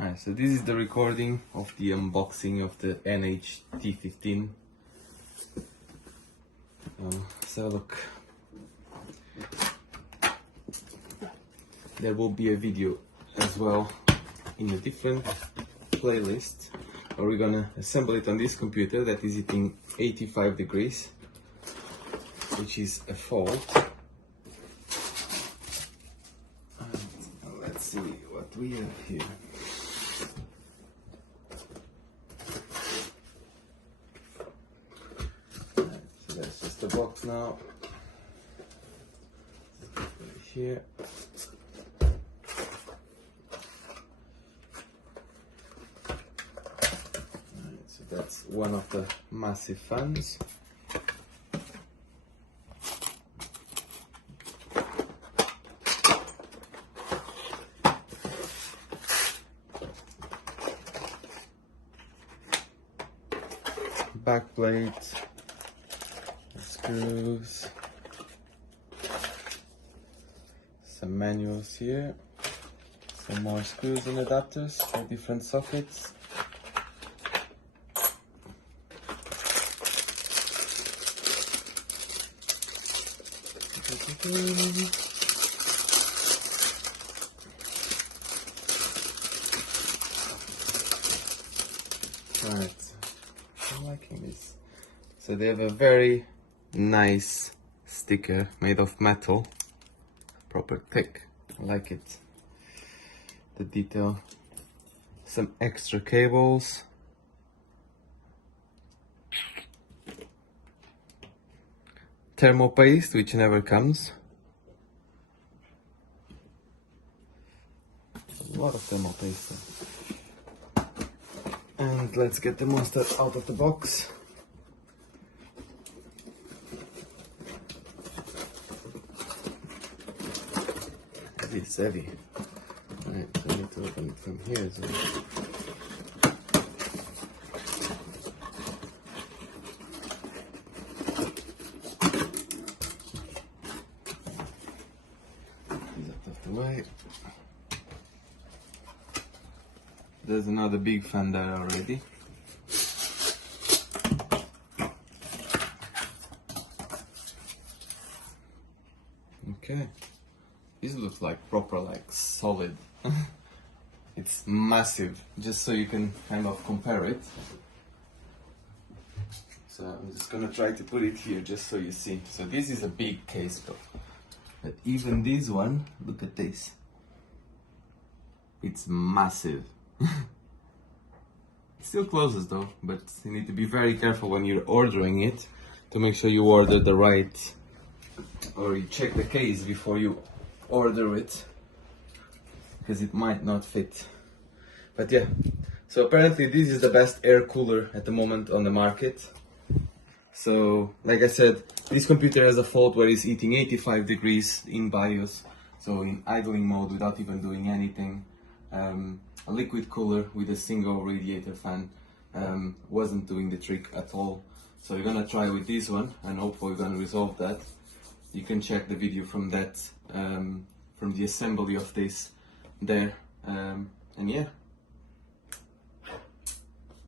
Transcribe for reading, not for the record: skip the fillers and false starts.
Alright, so this is the recording of the unboxing of the NH-D15. So look, there will be a video as well in a different playlist where we're gonna assemble it on this computer that is hitting 85 degrees, which is a fault. And let's see what we have here. So that's just the box now. Here. So that's one of the massive fans. Back plate, screws, some manuals here, some more screws and adapters for different sockets. Alright, I'm liking this. So they have a very nice sticker made of metal, proper thick. I like it. The detail. Some extra cables. Thermo paste, which never comes. A lot of thermo paste. And let's get the monster out of the box. It's heavy. Right, so I need to open it from here as well. Way. There's another big fan there already. Okay, this looks like proper, like solid. It's massive, just so you can kind of compare it. So I'm just gonna try to put it here just so you see. So this is a big case though. But even this one, look at this. It's massive. It still closes though, but you need to be very careful when you're ordering it to make sure you order the right, or you check the case before you order it, because it might not fit. But yeah, so apparently this is the best air cooler at the moment on the market. So, like I said, this computer has a fault where it's heating 85 degrees in BIOS, so in idling mode without even doing anything. A liquid cooler with a single radiator fan wasn't doing the trick at all. So we're gonna try with this one, and hopefully we're gonna resolve that. You can check the video from that, from the assembly of this there. And yeah.